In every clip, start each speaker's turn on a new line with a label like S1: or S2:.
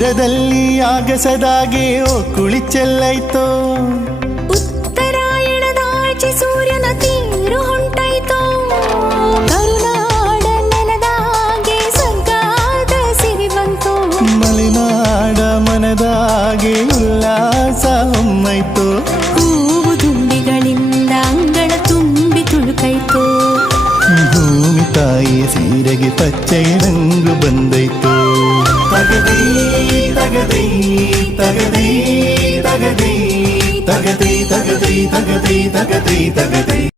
S1: ಕನಸದಾಗೆ ಓ ಕುಳಿ ಚೆಲ್ಲೈತೋ
S2: ಉತ್ತರಾಯಣದಾಚೆ ಸೂರ್ಯನ ತೀರು ಹೊಂಟೈತೋ ಕರುನಾಡ ನೆನದಾಗೆ ಸರ್ಗಾದ ಸಿರಿ ಬಂತು.
S1: ಮಲೆನಾಡ ಮನದಾಗೆ ಉಲ್ಲಾಸ ಹೊಮ್ಮೈತೋ
S2: ಹೂವು ತುಂಬಿಗಳಿಂದ ಅಂಗಳ ತುಂಬಿ ತುಳುಕೈತೋ
S1: ಭೂಮಿ ತಾಯಿಯ ಸೀರೆಗೆ ಪಚ್ಚೆಯ ರಂಗು ಬಂದೈತೋ തകതീ തകതീ തകതീ തകതീ തകതീ തകതീ തകതീ തകതീ തകതീ.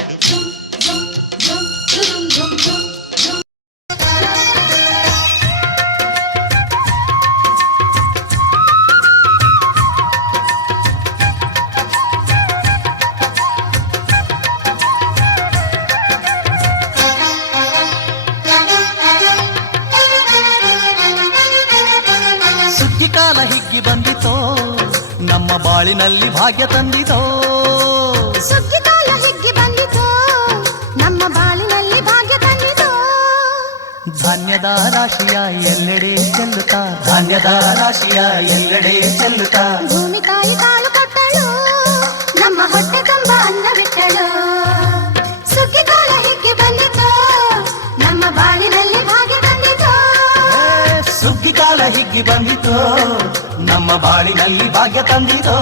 S3: ಸುಗ್ಗಿ ಕಾಲ ಹಿಗ್ಗಿ ಬಂದಿತೋ ನಮ್ಮ ಬಾಳಿನಲ್ಲಿ ಭಾಗ್ಯ ತಂದಿತೋ.
S2: ಸುಗ್ಗಿಕಾಲ ಹಿಗ್ಗಿ ಬಂದಿತೋ ನಮ್ಮ ಬಾಳಿನಲ್ಲಿ ಭಾಗ್ಯ ತಂದಿತೋ.
S3: ಧಾನ್ಯದ ರಾಶಿಯ ಎಲ್ಲೆಡೆ ಚೆಲ್ಲುತ್ತಾ ಧಾನ್ಯದ ರಾಶಿಯ ಎಲ್ಲೆಡೆ ಚೆಲ್ಲುತ್ತಾ.
S2: ಭೂಮಿ ತಾಯಿ ಕಾಳು ಕೊಟ್ಟಳು ನಮ್ಮ ಹೊಟ್ಟೆ ತುಂಬ ಅನ್ನ ಬಿಟ್ಟಳು ಹಿಗ್ಗಿ ಬಂದಿತೋ ನಮ್ಮ ಬಾಳಿನಲ್ಲಿ ಭಾಗ್ಯ ತಂದಿತೋ.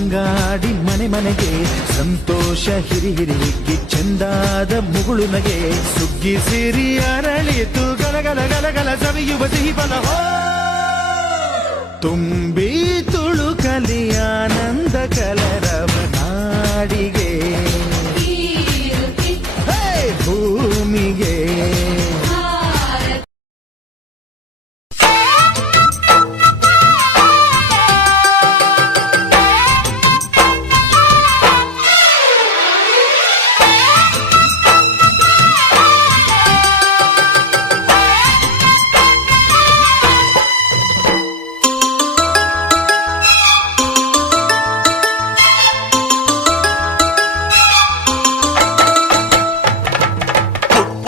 S1: ಬಂಗಾಡಿ ಮನೆ ಮನೆಗೆ, ಸಂತೋಷ ಹಿರಿ ಕಿ ಚಂದಾದ ಮುಗುಳು ನಗೆ. ಸುಗ್ಗಿ ಸಿರಿ ಅರಳಿತು ಗಲಗಲ ಗಲಗಲ ಸವಿಯುವ ಸಿಹಿ ಬಲ ತುಂಬಿ ತುಳು ಆನಂದ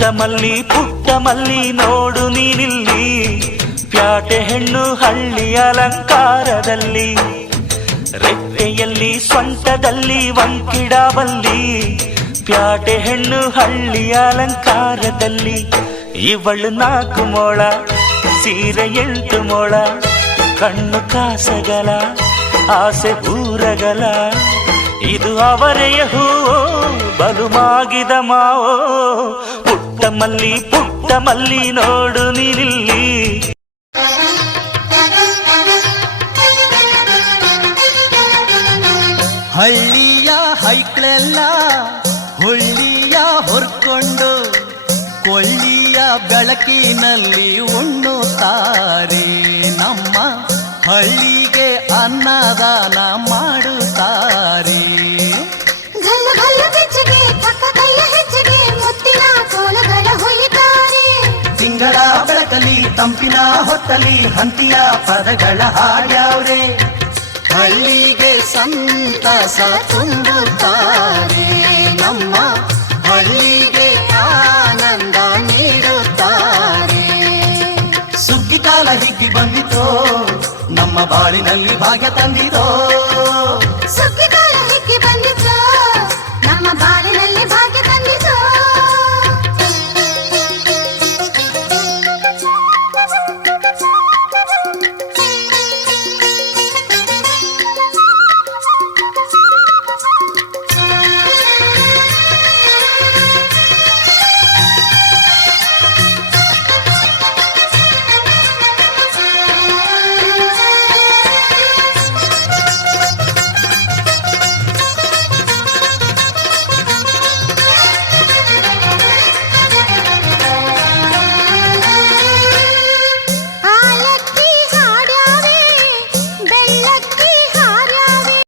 S4: ಪುಟ್ಟ ಮಲ್ಲಿ ಪುಟ್ಟ ಮಲ್ಲಿ ನೋಡು ನೀನಿಲ್ಲಿ. ಪ್ಯಾಟೆ ಹೆಣ್ಣು ಹಳ್ಳಿ ಅಲಂಕಾರದಲ್ಲಿ. ರೆಟ್ಟೆಯಲ್ಲಿ ಸ್ವಂಟದಲ್ಲಿ ವಂಕಿಡಾವಲ್ಲಿ. ಪ್ಯಾಟೆ ಹೆಣ್ಣು ಹಳ್ಳಿ ಅಲಂಕಾರದಲ್ಲಿ. ಇವಳು ನಾಲ್ಕು ಮೊಳ, ಸೀರೆ ಎಂಟು ಮೊಳ, ಕಣ್ಣು ಕಾಸಗಲ, ಆಸೆ ಊರಗಲ ಇದು ಅವರೆಯ ಹೂವೋ ಬಲು ಮಾಗಿದ ಮಾವೋ ಪುಟ್ಟ ಮಲ್ಲಿ ಪುಟ್ಟ ಮಲ್ಲಿ ನೋಡು ನೀನಿಲ್ಲಿ.
S3: ಹಳ್ಳಿಯ ಹೈಕ್ಳೆಲ್ಲ ಹೊಳ್ಳಿಯ ಹೊರ್ಕೊಂಡು ಕೊಳ್ಳಿಯ ಬೆಳಕಿನಲ್ಲಿ ಉಣ್ಣುತ್ತಾರೆ. ನಮ್ಮ ಹಳ್ಳಿಗೆ ಅನ್ನದಾನ ಮಾಡುತ್ತಾರೆ. ತಂಪಿನ ಹೊತ್ತಲಿ ಹಂತಿಯ ಪದಗಳ ಹಾಡ್ಯಾವ್ರೆ?
S2: ಹಳ್ಳಿಗೆ ಸಂತಸ ತುಂಬುತ್ತಾರೆ. ನಮ್ಮ ಹಳ್ಳಿಗೆ ಆನಂದ ನೀಡುತ್ತಾರೆ.
S3: ಸುಗ್ಗಿ ಕಾಲ ಹಿಗ್ಗಿ ಬಂದಿತೋ, ನಮ್ಮ ಬಾಳಿನಲ್ಲಿ ಭಾಗ್ಯ
S2: ಸುಗ್ಗಿ